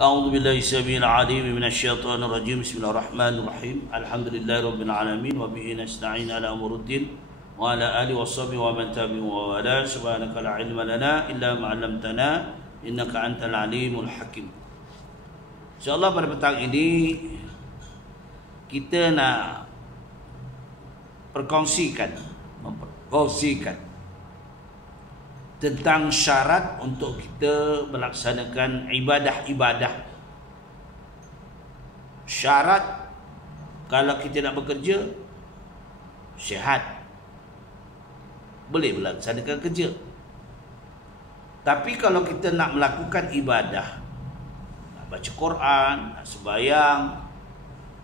A'udzu billahi samil alim minasyaitonir rajim. Bismillahirrahmanirrahim. Alhamdulillahirabbil alamin wa bihi nasta'in ala umuruddin wa ala alihi washabihi wa man tabi'ahum wa wala. Subhanaka la ilma lana illa ma 'allamtana innaka antal alimul hakim. Insyaallah pada petang ini kita nak memperkongsikan tentang syarat untuk kita melaksanakan ibadah-ibadah. Syarat kalau kita nak bekerja, sihat, boleh melaksanakan kerja. Tapi kalau kita nak melakukan ibadah, nak baca Quran, nak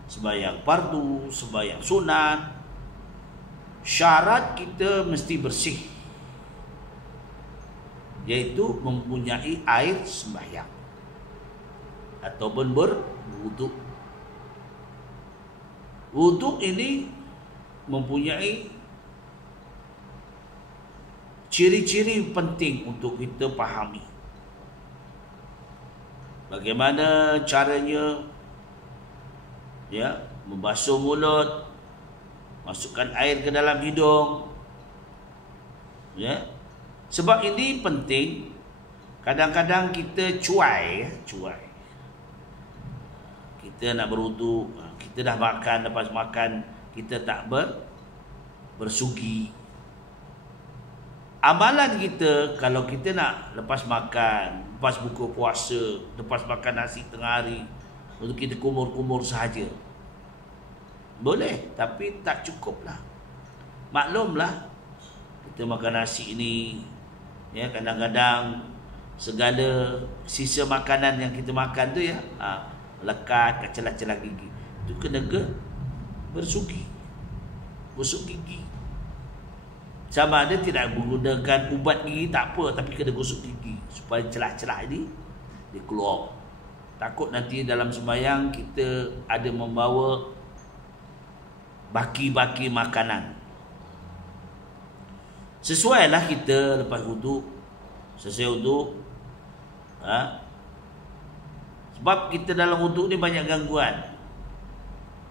sembahyang fardu, sembahyang sunat, syarat kita mesti bersih, iaitu mempunyai air sembahyang ataupun berwuduk. Wuduk ini mempunyai ciri-ciri penting untuk kita fahami. Bagaimana caranya, membasuh mulut, masukkan air ke dalam hidung, sebab ini penting. Kadang-kadang kita cuai. Kita nak berwuduk, kita dah makan, lepas makan kita tak bersugi. Amalan kita kalau kita nak lepas makan, lepas buka puasa, lepas makan nasi tengah hari, untuk kita kumur-kumur sahaja, boleh, tapi tak cukuplah. Maklumlah, kita makan nasi ini, kadang-kadang segala sisa makanan yang kita makan tu lekat kat celah-celah gigi, tu kena bersugi, gosok gigi. Sama ada tidak menggunakan ubat gigi tak apa, tapi kena gosok gigi supaya celah-celah ini dia keluar. Takut nanti dalam sembahyang kita ada membawa baki-baki makanan. Sesuailah kita lepas wuduk, selesai wuduk, sebab kita dalam wuduk ni banyak gangguan.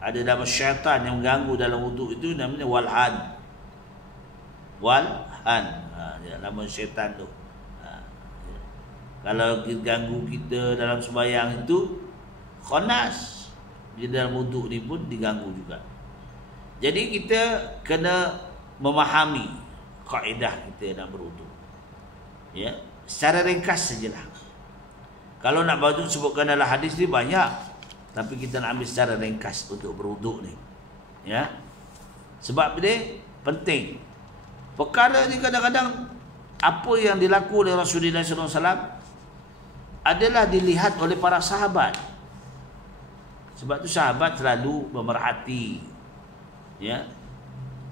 Ada nama syaitan yang mengganggu dalam wuduk, itu namanya walhan. Nama syaitan tu. Kalau ganggu kita dalam sembahyang itu, khanas di dalam wuduk ni pun diganggu juga. Jadi kita kena memahami kaedah kita nak berwuduk, secara ringkas sajalah. Kalau nak berwuduk sebutkan dalam hadis ni banyak, tapi kita nak ambil secara ringkas untuk berwuduk ni, sebab dia penting. Perkara ni kadang-kadang apa yang dilakukan oleh Rasulullah SAW adalah dilihat oleh para sahabat. Sebab tu sahabat selalu memerhati,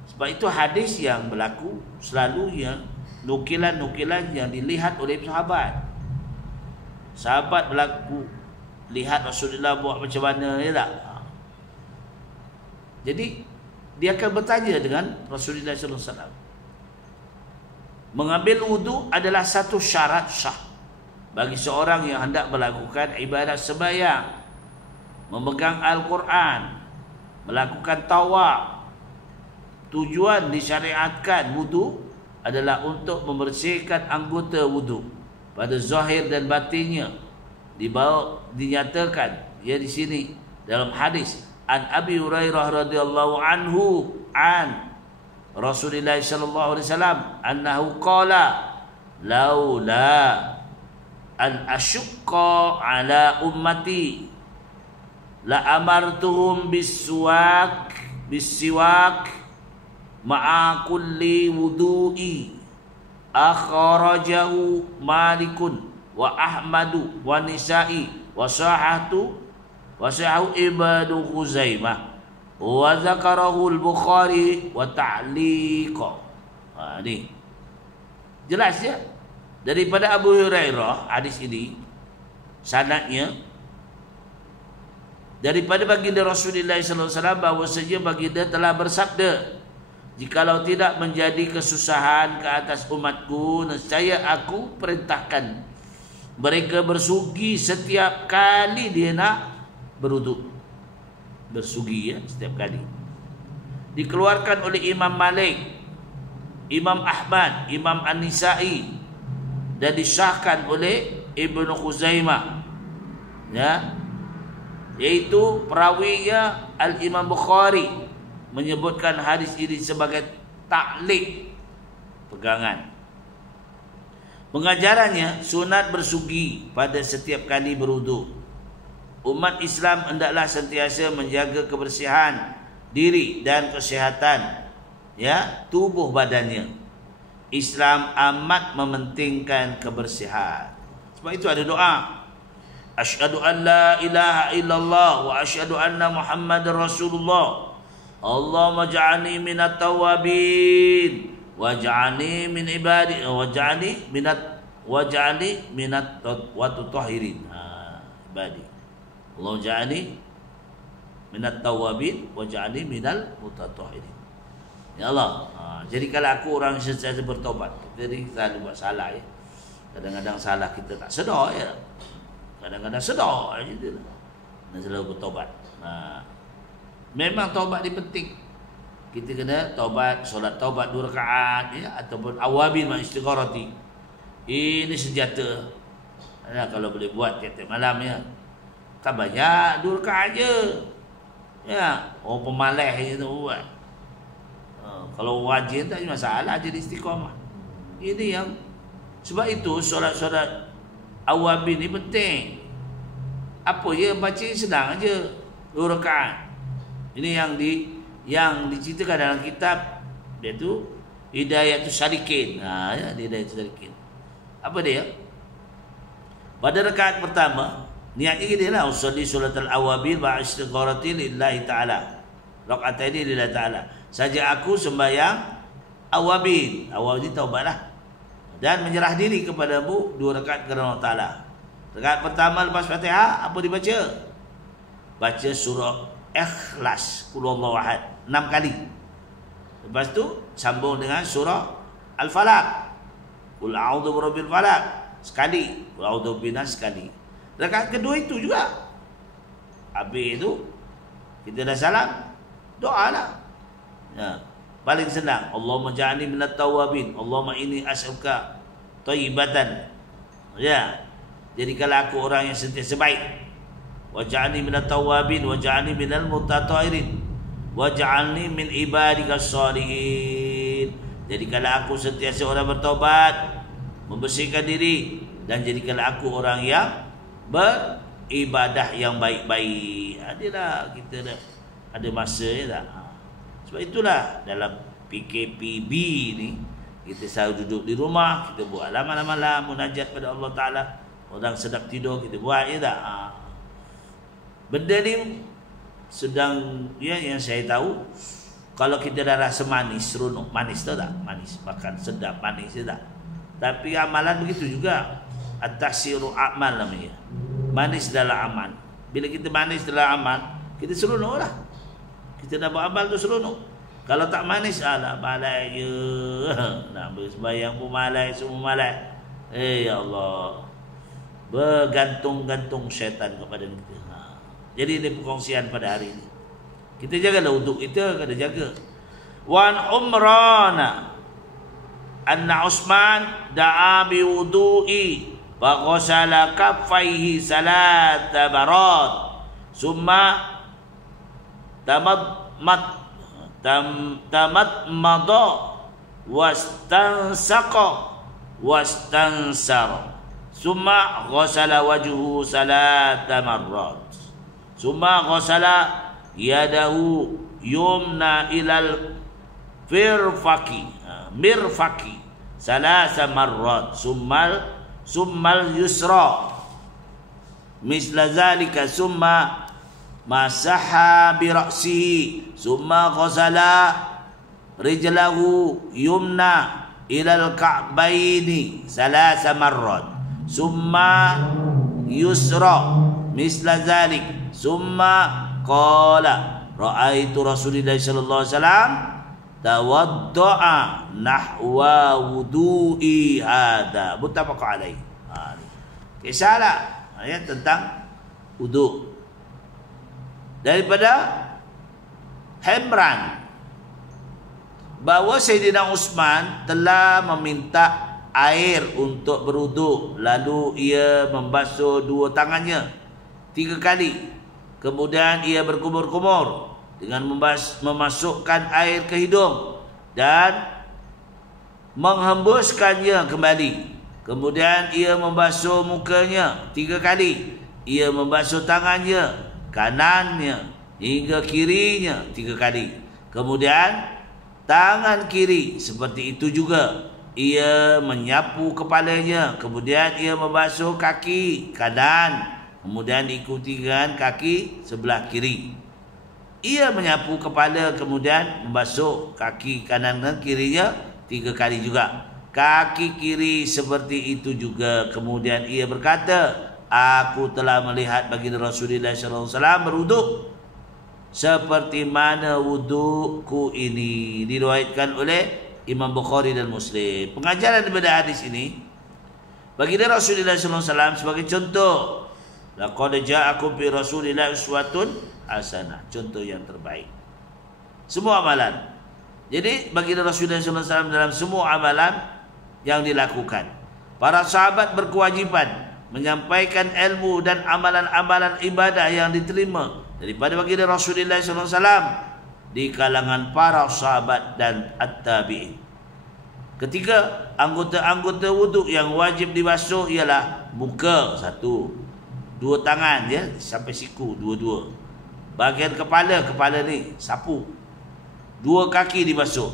sebab itu hadis yang berlaku selalu yang nukilan-nukilan yang dilihat oleh sahabat. Sahabat berlaku lihat Rasulullah buat macam mana, tak? Jadi dia akan bertanya dengan Rasulullah SAW. Mengambil wuduk adalah satu syarat sah bagi seorang yang hendak melakukan ibadah sembahyang, memegang Al-Quran, melakukan tawaf. Tujuan disyariatkan wuduk adalah untuk membersihkan anggota wuduk pada zahir dan batinnya. Dinyatakan di sini dalam hadis an Abi Hurairah radhiyallahu anhu an Rasulullah sallallahu alaihi wasallam annahu qala laula an asyqa ala ummati la amartuhum bisiwak ma'a kulli wudu'i. Akhrajahu Malikun wa Ahmadu wa Nisa'i wa sahahu Ibnu Khuzaimah wa zakarahu al-Bukhari wa ta'liqa. Ni jelas ya, daripada Abu Hurairah hadis ini, sanadnya daripada baginda Rasulullah sallallahu alaihi wasallam bahwasanya baginda telah bersabda, jikalau tidak menjadi kesusahan ke atas umatku, nescaya aku perintahkan mereka bersugi setiap kali dia nak berwuduk. Bersugi ya, setiap kali. Dikeluarkan oleh Imam Malik, Imam Ahmad, Imam An-Nisai, dan disahkan oleh Ibnu Khuzaimah, ya, yaitu perawinya Al-Imam Bukhari menyebutkan hadis ini sebagai taklid, pegangan. Pengajarannya sunat bersugi pada setiap kali berwuduk. Umat Islam hendaklah sentiasa menjaga kebersihan diri dan kesihatan, ya, tubuh badannya. Islam amat mementingkan kebersihan. Sebab itu ada doa. Asyhadu an la ilaha illallah wa asyhadu anna Muhammadar Rasulullah. Allahumma ja'alni minat tawabin waj'alni min ibadi waj'alni minat watutahirin. Ibadi. Allah ja'alni minat tawabin waj'alni minal mutatahirin. Ya Allah. Jadi kalau aku orang sentiasa bertobat, jadi selalu buat salah ya. Kadang-kadang salah kita tak sedar ya. Kadang-kadang sedar je dia. Dan selalu bertobat. Memang taubat ni penting. Kita kena taubat, solat taubat 2 rakaat ya, ataupun awabin ma istigharati. Ini senjata. Kalau boleh buat tiap-tiap malam ya. Tak banyak 2 rakaat je. Ya, orang pemalih itu buat. Kalau wajib tak ada masalah, jadi istiqamah. Ini yang sebab itu solat-solat awabin ni penting. Apa je baca senang aja 2 rakaat. Ini yang diceritakan dalam kitab, iaitu Hidayatus Salikin. Ya, Hidayatus Salikin. Apa dia? Pada rakaat pertama, niatnya gini lah, usolli solatul awabin wa istigharati lillahi ta'ala. Rakaat ini lillahi ta'ala. Saja aku sembahyang awabin. Awabin taubatlah. Dan menyerah diri kepadamu 2 rakaat kerana Allah Ta'ala. Rakaat pertama lepas Fatihah, apa dibaca? Baca surah Ikhlas, Qul Huwallahu Ahad 6 kali. Lepas tu sambung dengan surah Al-Falaq, Qul a'udzu birabbil falaq sekali, Qul a'udzu binas sekali. Rakaat kedua itu juga. Habis itu kita dah salam, doalah. Ya, paling senang. Allahumma ja'alni minat tawabin. Allahumma inni as'aluka thayyibatan. Ya. Jadi kalau aku orang yang sentiasa baik, waj'alni minat tawabin waj'alni minal mutatahirin waj'alni min ibadikas shalihin. Jadi kalau aku sentiasa orang bertaubat, membersihkan diri, dan jadikanlah aku orang yang beribadah yang baik-baik. Adalah kita dah ada masa ya tak? Sebab itulah dalam PKPB ni kita selalu duduk di rumah, kita buat malam-malam munajat pada Allah Ta'ala. Orang sedap tidur kita buat ya tak? Benda ni sedang ya, yang saya tahu, kalau kita dah rasa manis, seronok, manis tahu tak? Manis, makan sedap, manis ya tak? Tapi amalan begitu juga. At-tahsiru a'mal namanya. Manis dalam amal. Bila kita manis dalam amal, kita seronok lah. Kita dah buat amal tu seronok. Kalau tak manis, alah malai je. Nak bersembahyang pun malai, semua malai. Ya Allah. Bergantung-gantung syaitan kepada kita. Jadi ini perkongsian pada hari ini. Kita jagalah untuk kita, kena jaga. Wan Umrana anna Utsman da'a bi wudu'i wa ghasala kaffaihi salata barat summa tamadmada wastansara summa ghasala wajhu salata marrat summa ghasala yadahu yumna ilal mirfaqi salasa marrat summal yusra misla zalika summa masaha bi ra'sihi summa ghasala rijlahu yumna ilal ka'baini salasa marrat summa yusra misla zalik summa qala ra'aitu Rasulullah sallallahu alaihi wasallam tawadda'a nahwa wudu'i hadha muttafaq alaih. Kisahlah tentang wuduk. Daripada Himran bahawa Sayyidina Uthman telah meminta air untuk berwuduk, lalu ia membasuh dua tangannya 3 kali. Kemudian ia berkumur-kumur dengan memasukkan air ke hidung dan menghembuskannya kembali. Kemudian ia membasuh mukanya 3 kali. Ia membasuh tangannya, kanannya hingga kirinya 3 kali. Kemudian tangan kiri seperti itu juga. Ia menyapu kepalanya. Kemudian ia membasuh kaki kanan. Kemudian diikuti dengan kaki sebelah kiri. Ia menyapu kepala, kemudian membasuh kaki kanan dan kirinya 3 kali juga. Kaki kiri seperti itu juga. Kemudian ia berkata, aku telah melihat baginda Rasulullah SAW berwuduk seperti mana wudukku ini. Diriwayatkan oleh Imam Bukhari dan Muslim. Pengajaran daripada hadis ini, baginda Rasulullah SAW sebagai contoh. Laqad ja'akum bi Rasulillah uswatun hasanah, contoh yang terbaik. Semua amalan. Jadi baginda Rasulullah SAW dalam semua amalan yang dilakukan, para sahabat berkewajiban menyampaikan ilmu dan amalan-amalan ibadah yang diterima daripada baginda Rasulullah SAW di kalangan para sahabat dan at-tabi'in. Ketiga, anggota-anggota wuduk yang wajib dibasuh ialah muka 1, 2 tangan sampai siku 2. Bahagian kepala ni sapu, 2 kaki dibasuh.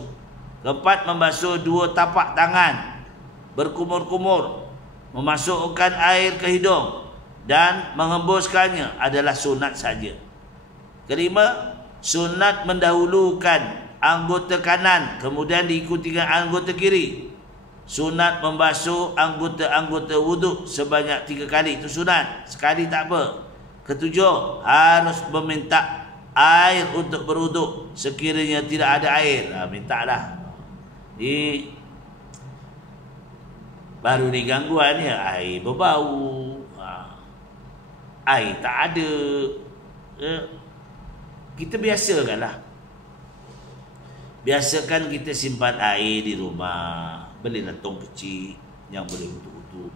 Keempat, membasuh 2 tapak tangan, berkumur-kumur, memasukkan air ke hidung dan menghembuskannya adalah sunat saja. Kelima, sunat mendahulukan anggota kanan kemudian diikuti dengan anggota kiri. Sunat membasuh anggota-anggota wuduk sebanyak 3 kali, itu sunat. Sekali tak apa. Ketujuh, harus meminta air untuk berwuduk sekiranya tidak ada air. Mintalah. Baru ni gangguan air berbau, air tak ada. Kita biasakanlah. Biasakan kita simpan air di rumah. Belilah tong kecil yang boleh untuk.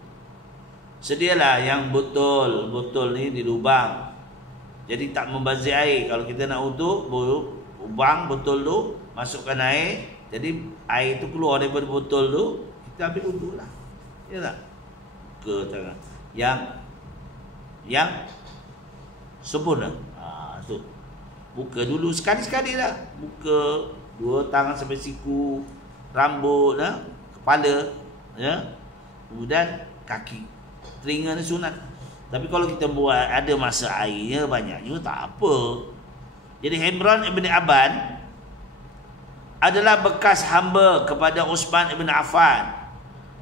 Sedialah yang botol ni di lubang. Jadi tak membazir air. Kalau kita nak untuk, lubang botol tu, masukkan air. Jadi air tu keluar daripada botol tu, kita ambil untuk lah. Ya tak? Ke tangan yang sempurna. Tu. Buka dulu sekali-sekali lah. Buka 2 tangan sampai siku, rambut, kepala, kemudian kaki. Telinga ni sunat. Tapi kalau kita buat ada masa airnya banyaknya tak apa. Jadi Himran ibn Aban adalah bekas hamba kepada Uthman ibn Affan,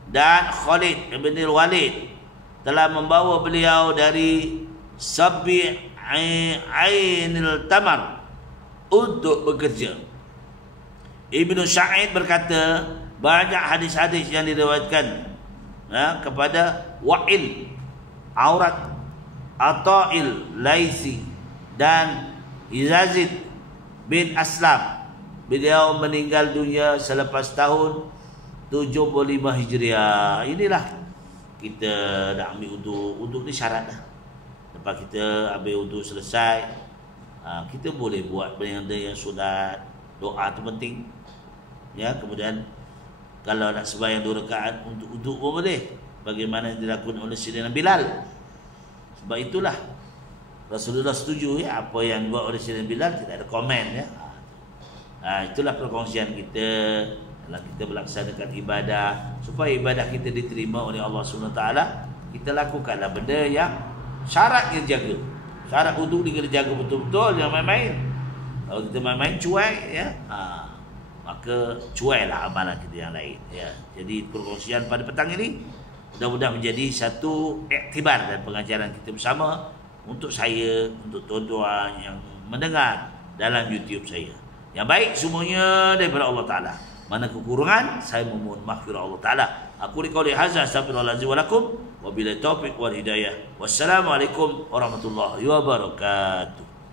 dan Khalid ibn Walid telah membawa beliau dari Sabi'ainil Tamar untuk bekerja. Ibnu Sa'id berkata, banyak hadis-hadis yang diriwayatkan kepada Wa'il Aurat, Ata'il Laisi dan Yazid bin Aslam. Beliau meninggal dunia selepas tahun 75 Hijriah. Inilah kita nak ambil uduk. Uduk ni syarat dah. Lepas kita ambil uduk selesai, kita boleh buat benda yang sunat. Doa tu penting. Kemudian kalau nak sembahyang 2 rakaat untuk uduk pun boleh. Bagaimana yang dilakukan oleh Sayyidina Bilal. Sebab itulah Rasulullah setuju apa yang buat oleh Sayyidina Bilal, tidak ada komen itulah perkongsian kita dalam kita melaksanakan ibadah, supaya ibadah kita diterima oleh Allah SWT. Kita lakukanlah benda yang syaratnya jaga. Syarat wudu ni kena jaga betul-betul, jangan main-main. Kalau kita main-main cuai maka cuailah amalan kita yang lain. Jadi perkongsian pada petang ini mudah-mudahan menjadi satu iktibar dan pengajaran kita bersama untuk saya, untuk tuan-tuan yang mendengar dalam YouTube saya. Yang baik semuanya daripada Allah Ta'ala. Mana kekurangan, saya memohon maghfirah Allah Ta'ala. Aku liqauli hadza astaghfirullahalazim wa lakum wa billahi taufiq wal hidayah. Wassalamualaikum warahmatullahi wabarakatuh.